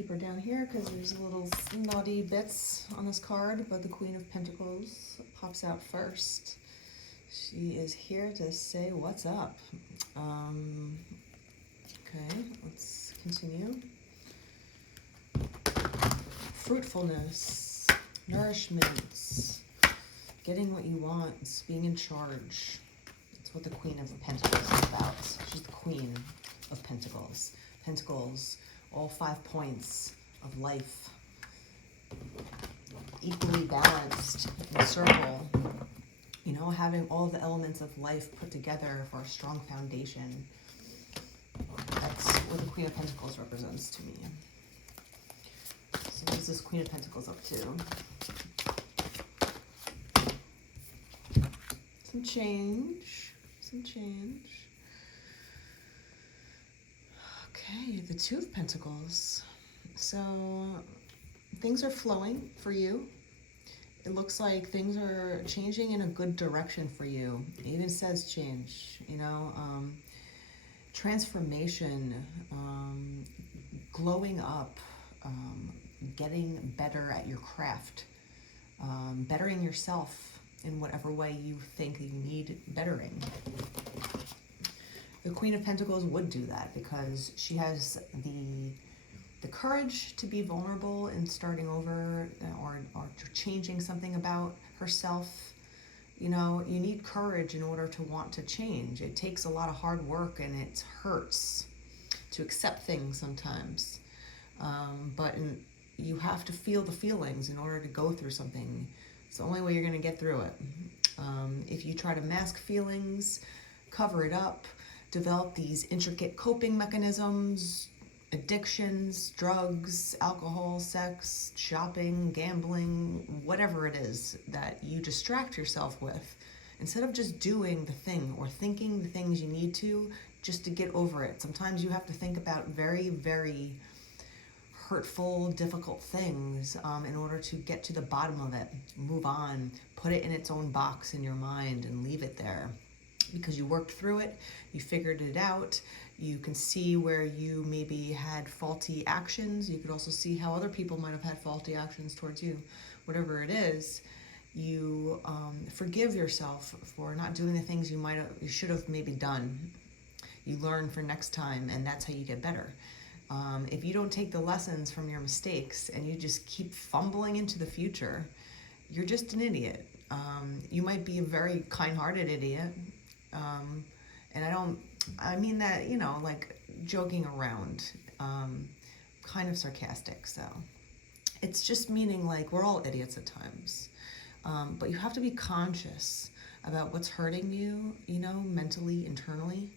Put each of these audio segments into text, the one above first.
keep her down here because there's little snotty bits on this card, but the Queen of Pentacles pops out first. She is here to say what's up. Okay, let's continue. Fruitfulness, nourishment, getting what you want, being in charge. That's what the Queen of Pentacles is about. She's the Queen of Pentacles. Pentacles, all 5 points of life, equally balanced in a circle. You know, having all the elements of life put together for a strong foundation. That's what the Queen of Pentacles represents to me. So what is this Queen of Pentacles up to? Some change. Some change. Okay, the Two of Pentacles. So things are flowing for you. It looks like things are changing in a good direction for you. It even says change, you know, transformation, glowing up, getting better at your craft, bettering yourself in whatever way you think you need bettering. The Queen of Pentacles would do that because she has the courage to be vulnerable and starting over or changing something about herself. You know, you need courage in order to want to change. It takes a lot of hard work and it hurts to accept things sometimes. But you have to feel the feelings in order to go through something. It's the only way you're going to get through it. If you try to mask feelings, cover it up, develop these intricate coping mechanisms, addictions, drugs, alcohol, sex, shopping, gambling, whatever it is that you distract yourself with, instead of just doing the thing or thinking the things you need to just to get over it. Sometimes you have to think about very, very hurtful, difficult things in order to get to the bottom of it, move on, put it in its own box in your mind and leave it there. Because you worked through it, you figured it out, you can see where you maybe had faulty actions. You could also see how other people might have had faulty actions towards you. Whatever it is, you forgive yourself for not doing the things you should have maybe done. You learn for next time, and that's how you get better. If you don't take the lessons from your mistakes and you just keep fumbling into the future, you're just an idiot. You might be a very kind-hearted idiot. And I mean that, you know, like joking around, kind of sarcastic. So it's just meaning like we're all idiots at times. But you have to be conscious about what's hurting you, you know, mentally, internally,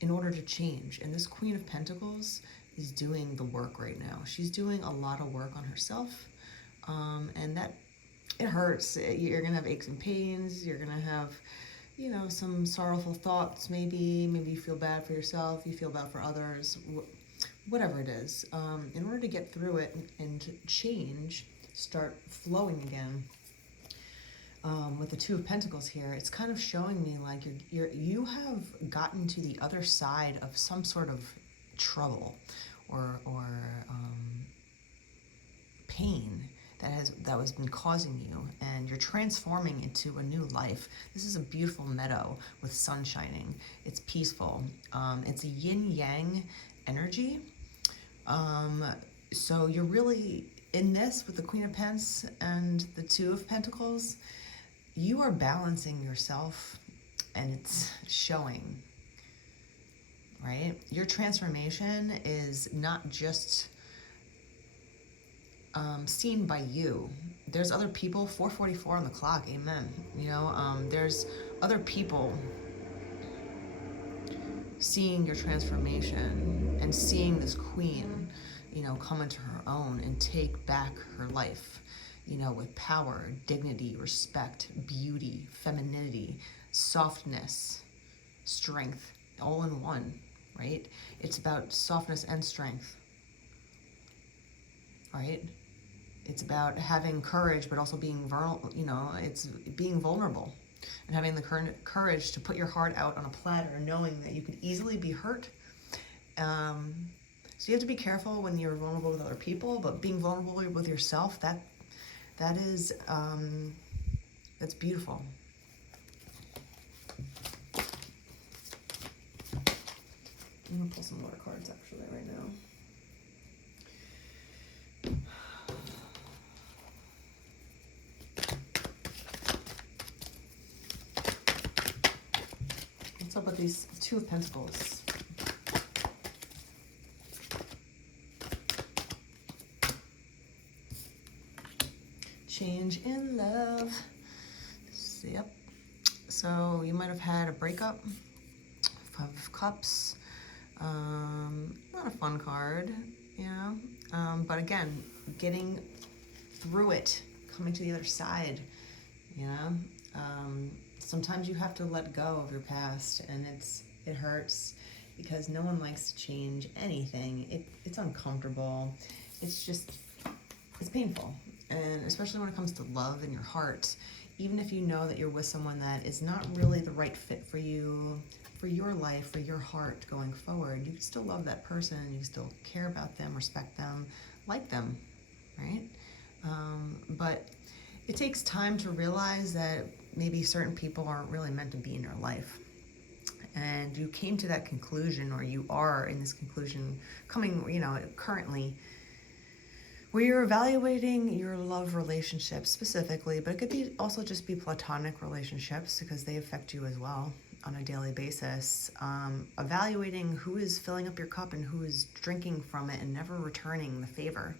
in order to change. And this Queen of Pentacles is doing the work right now. She's doing a lot of work on herself. And that it hurts. You're going to have aches and pains. You're going to have, you know, some sorrowful thoughts, maybe you feel bad for yourself, you feel bad for others, whatever it is. In order to get through it and to change, start flowing again. With the Two of Pentacles here, it's kind of showing me like you have gotten to the other side of some sort of trouble or pain that has been causing you, and you're transforming into a new life. This is a beautiful meadow with sun shining. It's peaceful. It's a yin-yang energy. So you're really in this with the Queen of Pentacles and the Two of Pentacles. You are balancing yourself, and it's showing, right? Your transformation is not just seen by you. There's other people, 4:44 on the clock, amen. You know, there's other people seeing your transformation and seeing this queen, you know, come into her own and take back her life, you know, with power, dignity, respect, beauty, femininity, softness, strength, all in one, right? It's about softness and strength, right? It's about having courage, but also being vulnerable, you know, it's being vulnerable and having the courage to put your heart out on a platter, knowing that you could easily be hurt, So you have to be careful when you're vulnerable with other people, but being vulnerable with yourself, that is that's beautiful. I'm gonna pull some more cards actually right now. What's up with these Two of Pentacles? Change in love. Yep. So you might have had a breakup. Five of Cups. Not a fun card, you know. But again, getting through it, coming to the other side, you know. Sometimes you have to let go of your past, and it hurts because no one likes to change anything. It's uncomfortable. It's painful, and especially when it comes to love in your heart. Even if you know that you're with someone that is not really the right fit for you, for your life, for your heart going forward, you can still love that person. You can still care about them, respect them, like them, right? But it takes time to realize that maybe certain people aren't really meant to be in your life. And you came to that conclusion, or you are in this conclusion coming, you know, currently, where you're evaluating your love relationships specifically, but it could be also just be platonic relationships because they affect you as well on a daily basis. Evaluating who is filling up your cup and who is drinking from it and never returning the favor.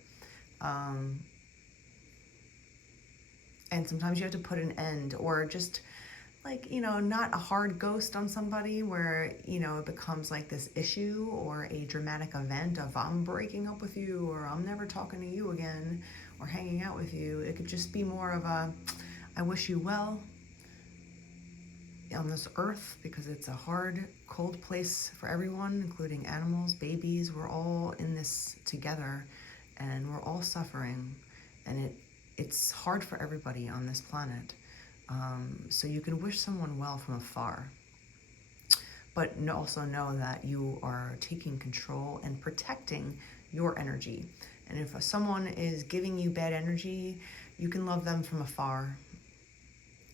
And sometimes you have to put an end, or just like, you know, not a hard ghost on somebody where, you know, it becomes like this issue or a dramatic event of I'm breaking up with you, or I'm never talking to you again, or hanging out with you. It could just be more of a, I wish you well on this earth, because it's a hard, cold place for everyone, including animals, babies. We're all in this together, and we're all suffering, and it's hard for everybody on this planet. So you can wish someone well from afar, but also know that you are taking control and protecting your energy. And if someone is giving you bad energy, you can love them from afar.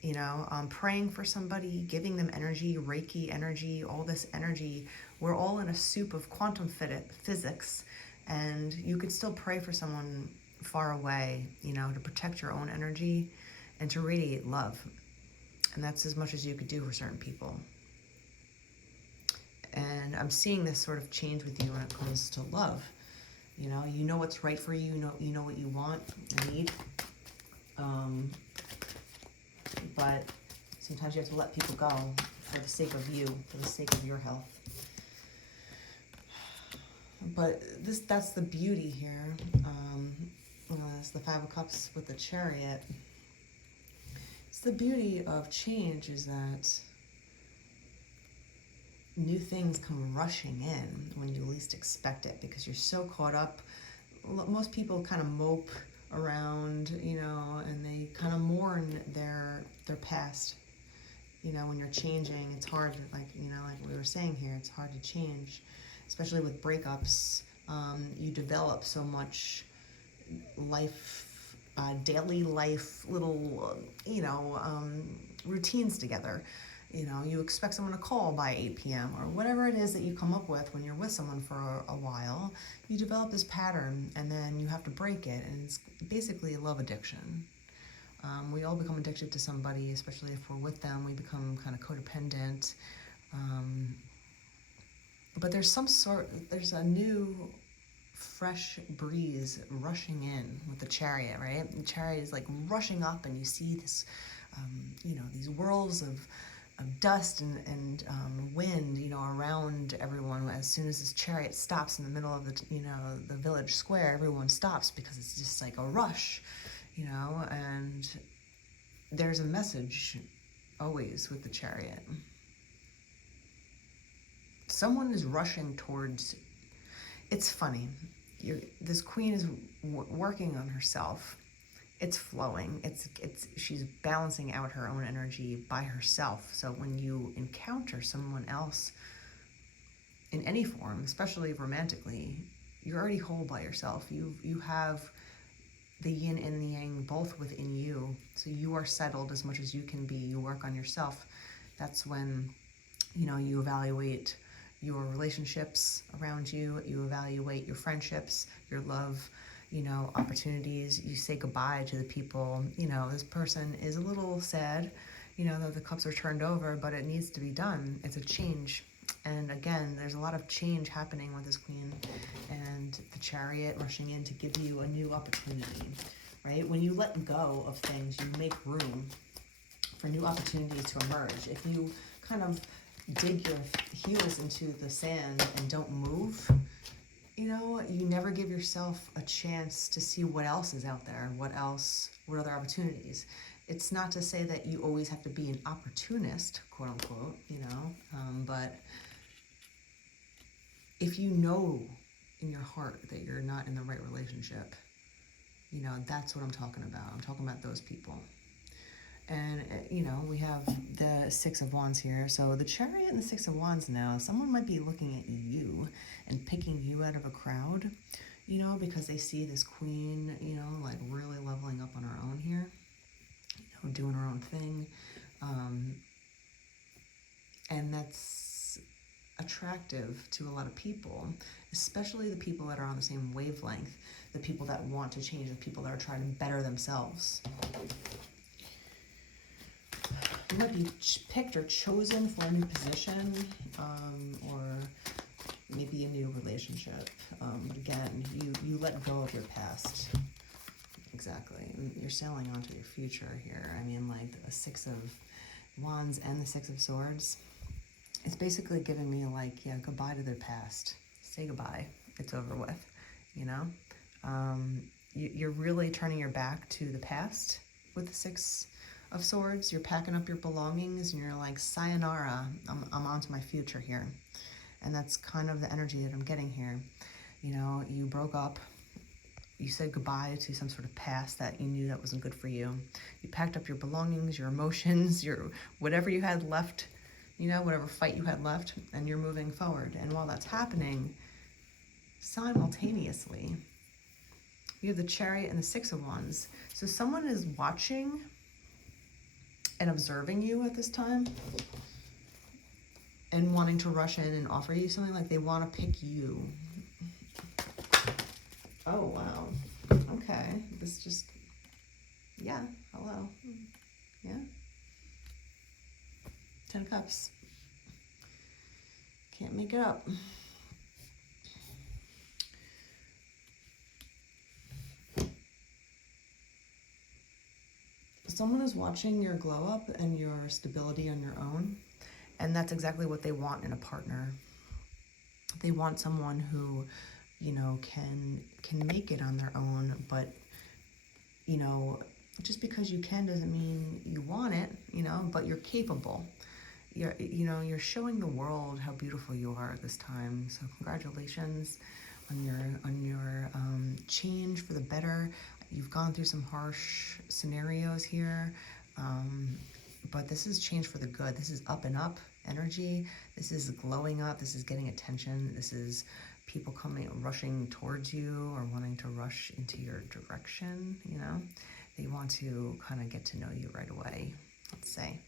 You know, praying for somebody, giving them energy, Reiki energy, all this energy. We're all in a soup of quantum physics, and you could still pray for someone far away, you know, to protect your own energy and to radiate love. And that's as much as you could do for certain people. And I'm seeing this sort of change with you when it comes to love. You know what's right for you, you know what you want and need. But sometimes you have to let people go for the sake of you, for the sake of your health. But that's the beauty here. It's the Five of Cups with the Chariot. It's the beauty of change, is that new things come rushing in when you least expect it, because you're so caught up. Most people kind of mope around, you know, and they kind of mourn their past. You know, when you're changing, it's hard, like, you know, like we were saying here, it's hard to change, especially with breakups. You develop so much life, daily life, little, routines together. You know, you expect someone to call by 8 p.m. or whatever it is that you come up with when you're with someone for a while. You develop this pattern, and then you have to break it, and it's basically a love addiction. We all become addicted to somebody, especially if we're with them. We become kind of codependent. But there's a new, fresh breeze rushing in with the Chariot, right? The Chariot is like rushing up, and you see this, these whirls of dust and wind, around everyone. As soon as this Chariot stops in the middle of the village square, everyone stops, because it's just like a rush, and there's a message always with the Chariot. Someone is rushing towards. It's funny. This queen is working on herself. It's flowing. She's balancing out her own energy by herself. So when you encounter someone else in any form, especially romantically, you're already whole by yourself. You have the yin and the yang both within you. So you are settled as much as you can be. You work on yourself. That's when, you evaluate your relationships around you. You evaluate your friendships, your love, opportunities. You say goodbye to the people. This person is a little sad, though the cups are turned over, but it needs to be done. It's a change. And again, there's a lot of change happening with this queen and the chariot rushing in to give you a new opportunity, right? When you let go of things, you make room for new opportunities to emerge. If you kind of dig your heels into the sand and don't move, you never give yourself a chance to see what else is out there, what other opportunities. It's not to say that you always have to be an opportunist, quote unquote, but if you know in your heart that you're not in the right relationship, that's what I'm talking about. I'm talking about those people. And, we have the Six of Wands here. So the Chariot and the Six of Wands now, someone might be looking at you and picking you out of a crowd, because they see this queen, like really leveling up on her own here, doing her own thing. And that's attractive to a lot of people, especially the people that are on the same wavelength, the people that want to change, the people that are trying to better themselves. You might be picked or chosen for a new position, or maybe a new relationship. Again, you let go of your past. Exactly. You're sailing onto your future here. I mean, like the Six of Wands and the Six of Swords. It's basically giving me like, goodbye to their past. Say goodbye. It's over with, You're really turning your back to the past with the Six of Swords. You're packing up your belongings and you're like, sayonara, I'm on to my future here. And that's kind of the energy that I'm getting here. You broke up, you said goodbye to some sort of past that you knew that wasn't good for you. You packed up your belongings, your emotions, your whatever you had left, whatever fight you had left, and you're moving forward. And while that's happening, simultaneously, you have the Chariot and the Six of Wands. So someone is watching and observing you at this time and wanting to rush in and offer you something, like they want to pick you. Oh, wow. Okay. This just, hello. Yeah. 10 of Cups. Can't make it up. Someone is watching your glow up and your stability on your own, and that's exactly what they want in a partner. They want someone who, can make it on their own, but, just because you can doesn't mean you want it, but you're capable. You're showing the world how beautiful you are at this time. So congratulations on your change for the better. You've gone through some harsh scenarios here, but this is change for the good. This is up and up energy. This is glowing up. This is getting attention. This is people rushing towards you or wanting to rush into your direction. They want to kind of get to know you right away, let's say.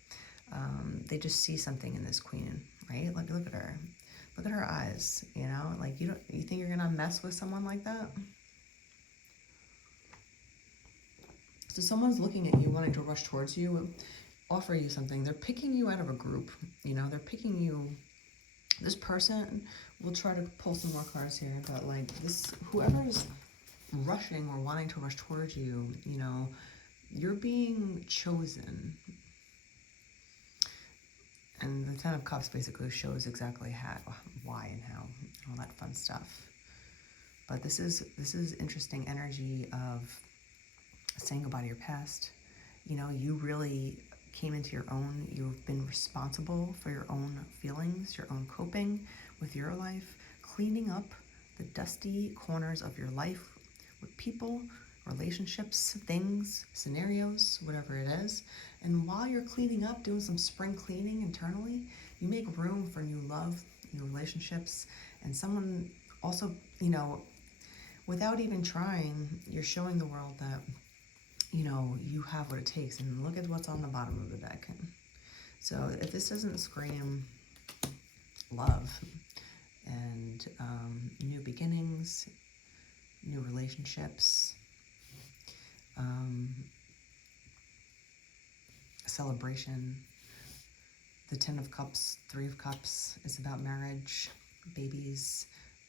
They just see something in this queen, right? Like, look at her. Look at her eyes, like you think you're gonna mess with someone like that? So someone's looking at you, wanting to rush towards you, offer you something. They're picking you out of a group, they're picking you. This person, we'll try to pull some more cards here, but like whoever's rushing or wanting to rush towards you, you're being chosen. And the Ten of Cups basically shows exactly why and how, all that fun stuff. But this is interesting energy of saying goodbye to your past. You really came into your own. You've been responsible for your own feelings, your own coping with your life, cleaning up the dusty corners of your life with people, relationships, things, scenarios, whatever it is. And while you're cleaning up, doing some spring cleaning internally, you make room for new love, new relationships, and someone also, without even trying, you're showing the world that, you know, you have what it takes. And look at what's on the bottom of the deck. So if this doesn't scream love and new beginnings, new relationships, celebration. The Ten of Cups, Three of Cups is about marriage, babies,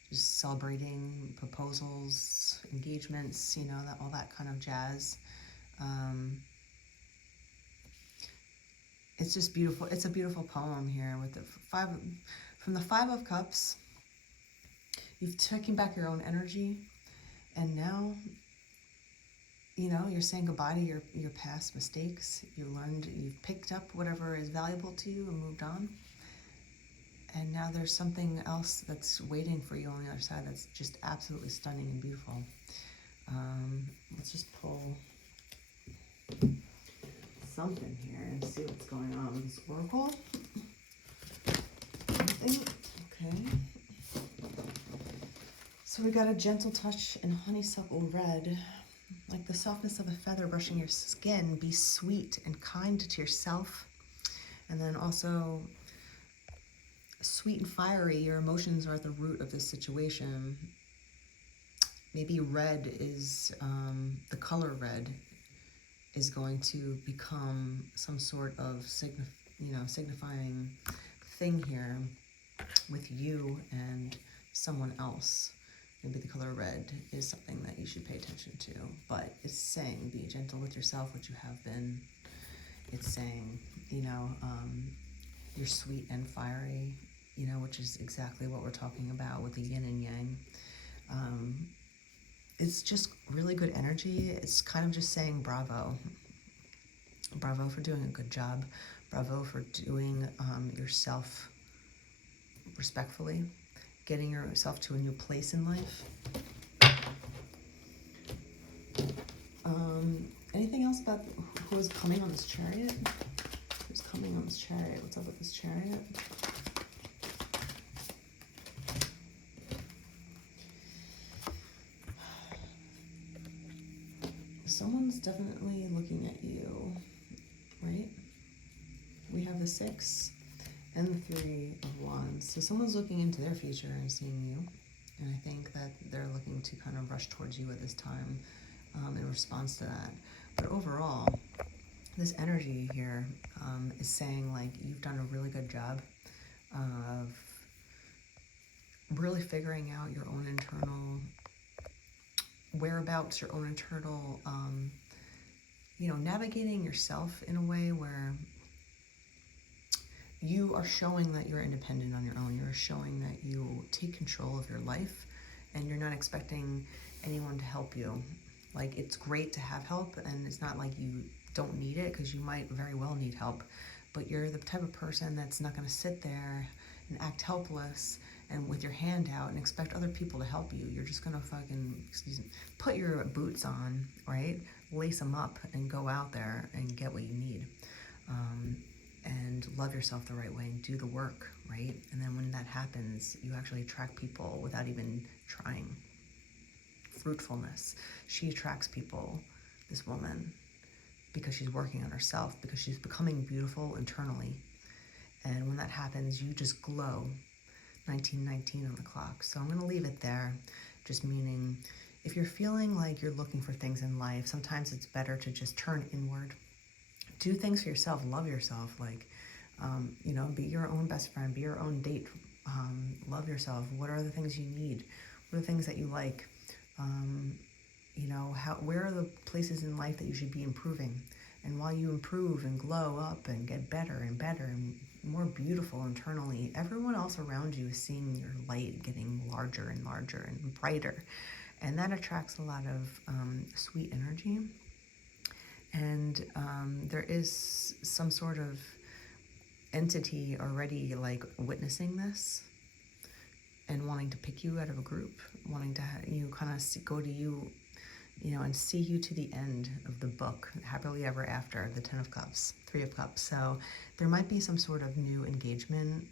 just celebrating proposals, engagements, you know, that all that kind of jazz. It's just beautiful. It's a beautiful poem here with the from the Five of Cups. You've taken back your own energy, and now, you know, you're saying goodbye to your past mistakes. You've picked up whatever is valuable to you and moved on. And now there's something else that's waiting for you on the other side that's just absolutely stunning and beautiful. Let's just pull something here and see what's going on with this oracle. Something. Okay. So we got a gentle touch in honeysuckle red. Like the softness of a feather brushing your skin. Be sweet and kind to yourself. And then also sweet and fiery. Your emotions are at the root of this situation. Maybe red is, the color red is going to become some sort of signifying thing here with you and someone else. Maybe the color red is something that you should pay attention to, but it's saying be gentle with yourself, which you have been. It's saying, you know, you're sweet and fiery, you know, which is exactly what we're talking about with the yin and yang. It's just really good energy. It's kind of just saying bravo. Bravo for doing a good job. Bravo for doing yourself respectfully. Getting yourself to a new place in life. Anything else about who is coming on this chariot? Who's coming on this chariot? What's up with this chariot? Someone's definitely looking at you, right? We have the 6 and the 3 of Wands. So someone's looking into their future and seeing you. And I think that they're looking to kind of rush towards you at this time in response to that. But overall, this energy here is saying, like, you've done a really good job of really figuring out your own internal whereabouts, your own internal, you know, navigating yourself in a way where you are showing that you're independent on your own. You're showing that you take control of your life and you're not expecting anyone to help you. Like, it's great to have help, and it's not like you don't need it, because you might very well need help, but you're the type of person that's not going to sit there and act helpless and with your hand out and expect other people to help you. You're just going to fucking, put your boots on, right? Lace them up and go out there and get what you need. And love yourself the right way and do the work, right? And then when that happens, you actually attract people without even trying. Fruitfulness. She attracts people, this woman, because she's working on herself, because she's becoming beautiful internally. And when that happens, you just glow. 1919 on the clock. So I'm going to leave it there, just meaning if you're feeling like you're looking for things in life, sometimes it's better to just turn inward. Do things for yourself. Love yourself. Like, you know, be your own best friend. Be your own date. Love yourself. What are the things you need? What are the things that you like? You know, where are the places in life that you should be improving? And while you improve and glow up and get better and better and more beautiful internally, everyone else around you is seeing your light getting larger and larger and brighter. And that attracts a lot of sweet energy. And there is some sort of entity already, like, witnessing this and wanting to pick you out of a group, wanting to kind of go to you, you know, and see you to the end of the book, happily ever after, the 10 of Cups, 3 of Cups. So there might be some sort of new engagement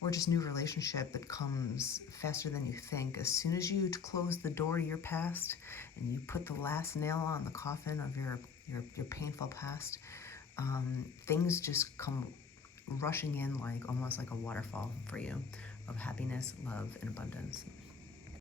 or just new relationship that comes faster than you think. As soon as you close the door to your past and you put the last nail on the coffin of your painful past, things just come rushing in like almost like a waterfall for you of happiness, love, and abundance.